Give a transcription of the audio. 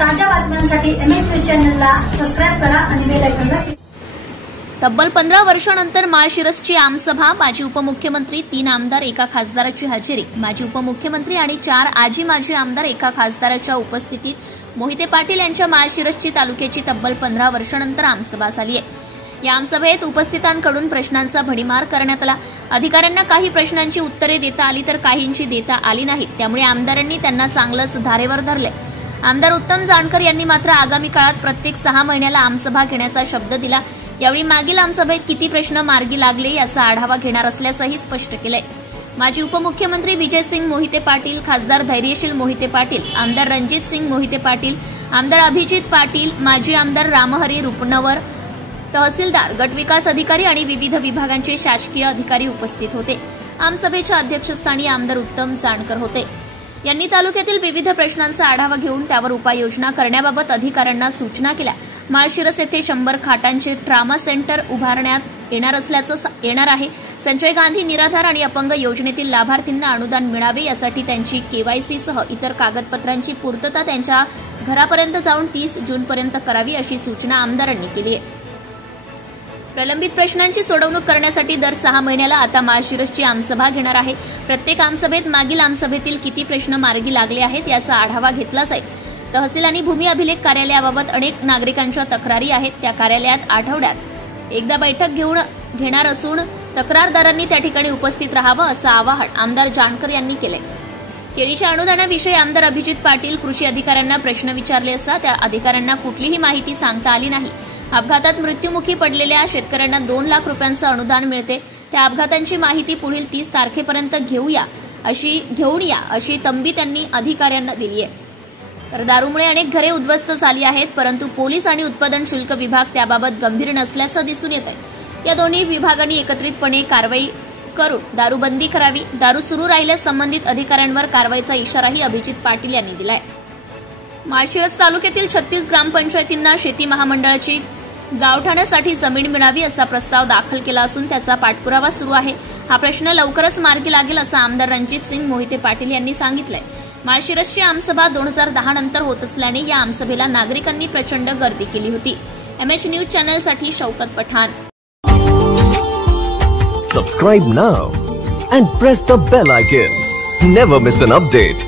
ताज्या बातम्यांसाठी MS news चॅनलला सबस्क्राईब करा आणि बेल आयकॉनला क्लिक. तब्बल 15 वर्षांनंतर माळशिरसची आमसभा. माजी उपमुख्यमंत्री, 3 आमदार, एका खासदाराची हजेरी. माजी उपमुख्यमंत्री आणि 4 आजी माजी आमदार एका खासदाराच्या उपस्थितीत मोहिते पाटील यांच्या माळशिरसची तालुक्याची तब्बल 15 वर्षांनंतर आमसभा झाली आहे. या आमसभेत उपस्थितांकडून प्रश्नांचा भडीमार करण्यात आला. अधिकाऱ्यांना काही प्रश्नांची उत्तरे देता आली तर काहींची देता आली नाहीत. त्यामुळे आमदारांनी त्यांना चांगलंच धारेवर धरले. आमदार उत्तम जानकर यांनी मात्र आगामी काळात प्रत्येक 6 महिन्याला आमसभा घेण्याचा शब्द दिला. यावेळी मागील आमसभेत किती प्रश्न मार्गी लागले याचा आढावा घेणार असल्याचंही स्पष्ट केलंय. माजी उपमुख्यमंत्री विजयसिंग मोहिते पाटील, खासदार धैर्यशील मोहिते पाटील, आमदार रणजितसिंग मोहिते पाटील, आमदार अभिजित पाटील, माजी आमदार रामहरी रुपनवर, तहसीलदार, गटविकास अधिकारी आणि विविध विभागांचे शासकीय अधिकारी उपस्थित होते. आमसभेच्या अध्यक्षस्थानी आमदार उत्तम जानकर होते. यांनी तालुक्यातील विविध प्रश्नांचा आढावा घेऊन त्यावर उपाययोजना करण्याबाबत अधिकाऱ्यांना सूचना केल्या. माळशिरस येथे 100 खाटांचे ट्रामा सेंटर उभारण्यात येणार आहे. संजय गांधी निराधार आणि अपंग योजनेतील लाभार्थींना अनुदान मिळावे यासाठी त्यांची KYC सह इतर कागदपत्रांची पूर्तता त्यांच्या घरापर्यंत जाऊन 30 जूनपर्यंत करावी अशी सूचना आमदारांनी केली आहे. प्रलंबित प्रश्नांची सोडवणूक करण्यासाठी दर 6 महिन्याला आता माळशिरसची आमसभा घेणार आहे. प्रत्येक आमसभेत मागील आमसभेतील किती प्रश्न मार्गी लागले आहेत याचा आढावा घेतला जाईल. तहसील आणि भूमी अभिलेख कार्यालयाबाबत अनेक नागरिकांच्या तक्रारी आहेत. त्या कार्यालयात आठवड्यात एकदा बैठक घेणार असून तक्रारदारांनी त्या ठिकाणी उपस्थित राहावं असं आवाहन आमदार जानकर यांनी केलंय. केळीच्या अनुदानाविषयी आमदार अभिजित पाटील कृषी अधिकाऱ्यांना प्रश्न विचारले असता त्या अधिकाऱ्यांना कुठलीही माहिती सांगता आली नाही. अपघातात मृत्युमुखी पडलेल्या शेतकऱ्यांना 2 लाख रुपयांचं अनुदान मिळते. त्या अपघातांची माहिती पुढील 30 तारखेपर्यंत घेऊन या अशी तंबी त्यांनी अधिकाऱ्यांना दिली आहे. तर दारूमुळे अनेक घरे उद्ध्वस्त झाली आहेत, परंतु पोलीस आणि उत्पादन शुल्क विभाग त्याबाबत गंभीर नसल्याचं दिसून येत आहे. या दोन्ही विभागांनी एकत्रितपणे कारवाई करून दारूबंदी करावी. दारू सुरू राहिल्यास संबंधित अधिकाऱ्यांवर कारवाईचा इशाराही अभिजित पाटील यांनी दिलाय. माळशिरस तालुक्यातील 36 ग्रामपंचायतींना शेती महामंडळाची गावठाणासाठी जमीन मिळावी असा प्रस्ताव दाखल केला असून त्याचा पाठपुरावा सुरू आहे. हा प्रश्न लवकरच मार्गी लागेल असं आमदार रणजितसिंग मोहिते पाटील यांनी सांगितलंय. माळशिरसची आमसभा 2010 नंतर होत असल्याने या आमसभेला नागरिकांनी प्रचंड गर्दी केली होती. MS न्यूज चॅनलसाठी Shaukat Pathan. Subscribe now and press the bell icon. Never miss an update.